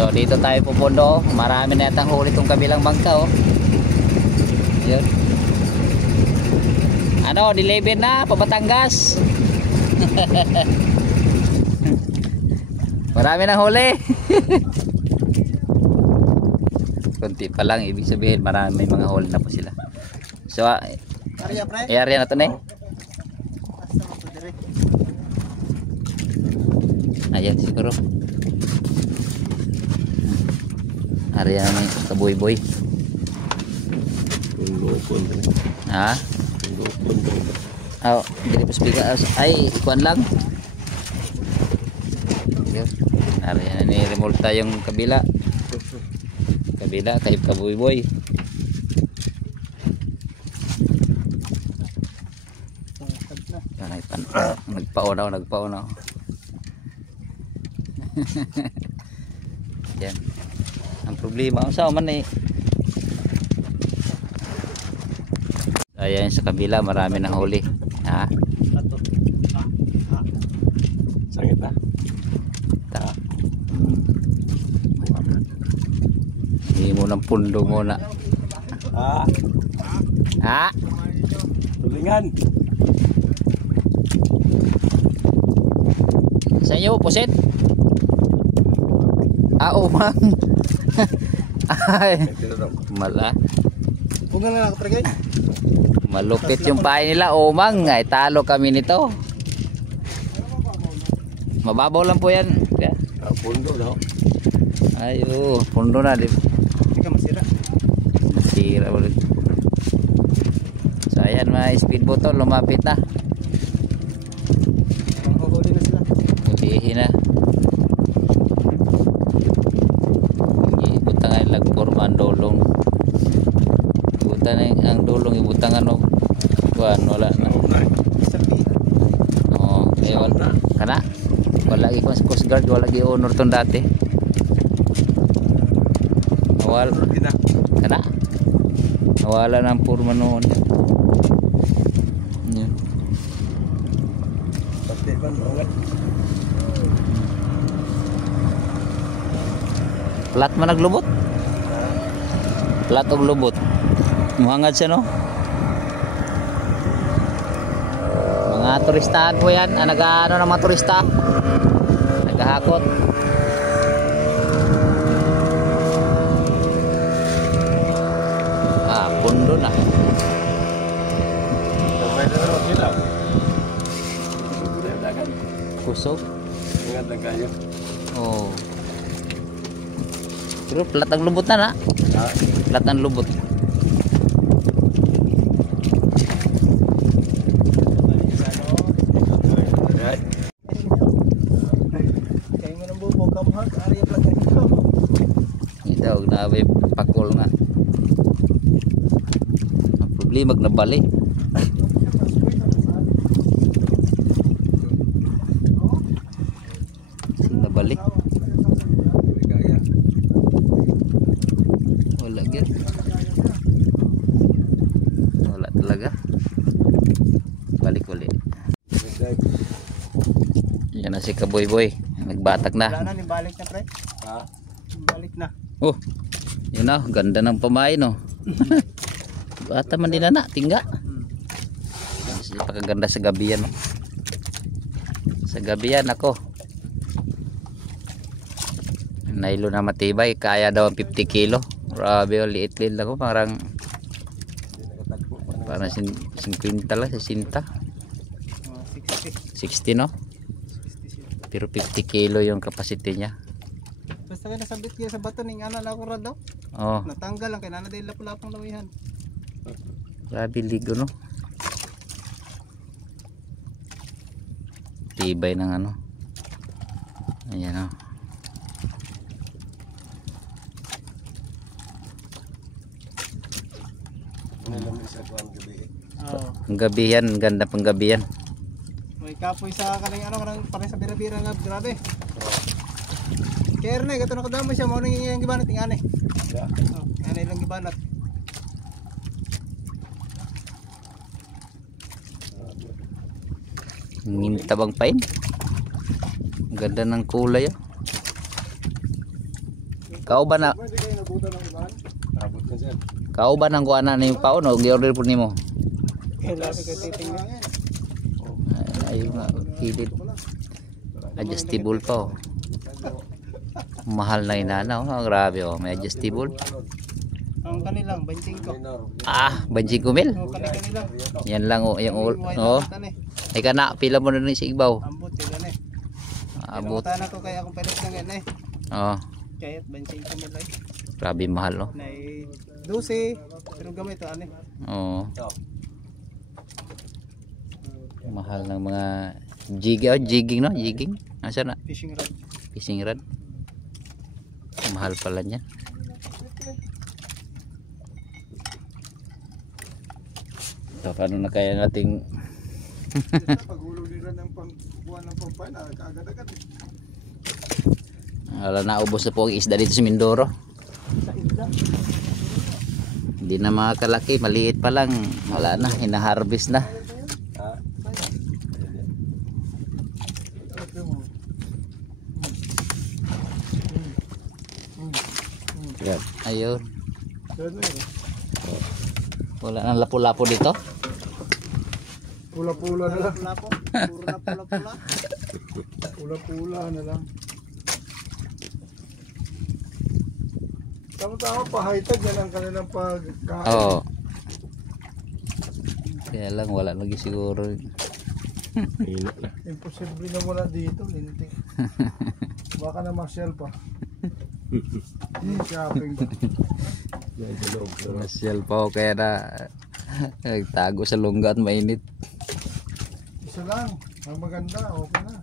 So dito tayo pupundo. Marami na yatang huli itong kabilang bangka, oh. Yun. Ano, deliver na pa Batangas. Marami na huli. Kunti pa lang, ibig sabihin marami mga huli na po sila. So area na to na. Ayan siguro. Area na yung kaboy-boy. Ha? Oh, jadi pas biga ay ikuan lang. Area na ni remolta yung kabila. Kabila kay kaboy-boy. Nagpaunaw. Yan. Ang problema sa man eh. Ayan sa kabila marami nang huli. Ha? Sakit na. Hindi mo ng pundo muna. Ha? Tulingan. Sa inyo, pusit? Umang. Ay, mala. Huwag na nakatragay. Malupit yung pahay nila, umang. Ay, talo kami nito. Mababaw lang po yan. Pundo daw. Ay, pundo na. Hindi ka masira. Masira ulit. So, ayan mga speedboat to, lumapit na. Huli na sila. Hulihin na. Ibutangan lang kurma ang dulong. Ibutangan ang dulong, ibutangan o kuhan, wala na. Oo, kaya wala. Kana? Wala lagi ko sa Coast Guard, wala lagi honor ton dati. Nawala. Kana? Nawala ng purma noon. Yan. Pati man, bangat. Plat man naglubot. Plat og lubot. Muhangad siya no. Mga turistahan po yan. Nag-ano ng mga turista. Naghahakot. Pundo na. Kusog. Ingat lang kayo. Oh. Pero plat ang lubot na. Plat ang lubot. Kayo mo nang bubo kamuhag. Area plat na ito. Ito, nabi pakol nga. Ang problema nabali. Nabali. Wala gyud. Wala talaga. Balik ulit. Yan na si Kaboy-boy. Nagbatak na. Wala na, balik na pre. Balik na. Oh, yun na, ganda ng pamain no. Bata man din na, tingga. Pagkaganda sa gabi yan no. Sa gabi yan ako. Nailo na matibay, kaya daw ang 50 kilo. Grabe, liit-liit lang ko, parang 50 lang, 60. 60 no? Pero 50 kilo yung capacity niya. Basta kaya nasabit kaya sa bato ning ana na ako ra daw. Oh. Natanggal lang kay nana dahil lapulapang lawihan. Grabe ligo no. Tibay ng ano. Ayan oh. Ang gabi yan, ganda pang gabi yan. May kapoy sa kaning ano parang sa bira-bira nga grabe. Kaya rin, gato na kadamo siya, maunang yung gibanat, ingane. Ingane lang gibanat. Tabang pain. Ganda ng kulay oh. Kauban na. Pwede kayo nabutan ng iban? Nabut na sir. Kauban ang kuana ni paon o gi-order po nimo. Kailangan ka titingnan. Ayun nga, kilid. Adjustable pa oh. Mahal na inana oh. Grabe oh, may adjustable. Ang kanilang, 25. Ah, 25 mil? O, kanilang. Yan lang oh, yung oh. Ay kana, pila mo na rin sa ibaw. Ambot, sila na eh. Abot. Pinutan ako kaya akong pilit lang yan eh. Oh, Kahit 25 mil ay. grabe mahal oh. Na 12. Pero gamit ito, ano eh. Oh. Mahal ng mga jigging no, jigging. Asa na? Fishing rod. Fishing rod. Mahal pala niya. So, paano na kaya nating Paghulog nila ng pangkuha ng pampay na kaagad-agad eh. wala na, ubos na po ang isda dito sa Mindoro. Sa isda. Hindi na makakalaki, maliit pa lang. Wala na, hina-harvest na. Yan. Ayun. Wala nang lapu-lapu dito. Pula-pula na lang. Puro na pula-pula. Pula-pula na lang. Tama-tama pahaytag yan ang kanilang pagkain. Oo. Kaya lang wala lagi siguro. Imposible na muna dito, lintik. Baka na Marshall pa. Shopping ba? Masyal pa ako kaya na nagtago sa lungga at mainit. Isa lang. Ang maganda, okay na.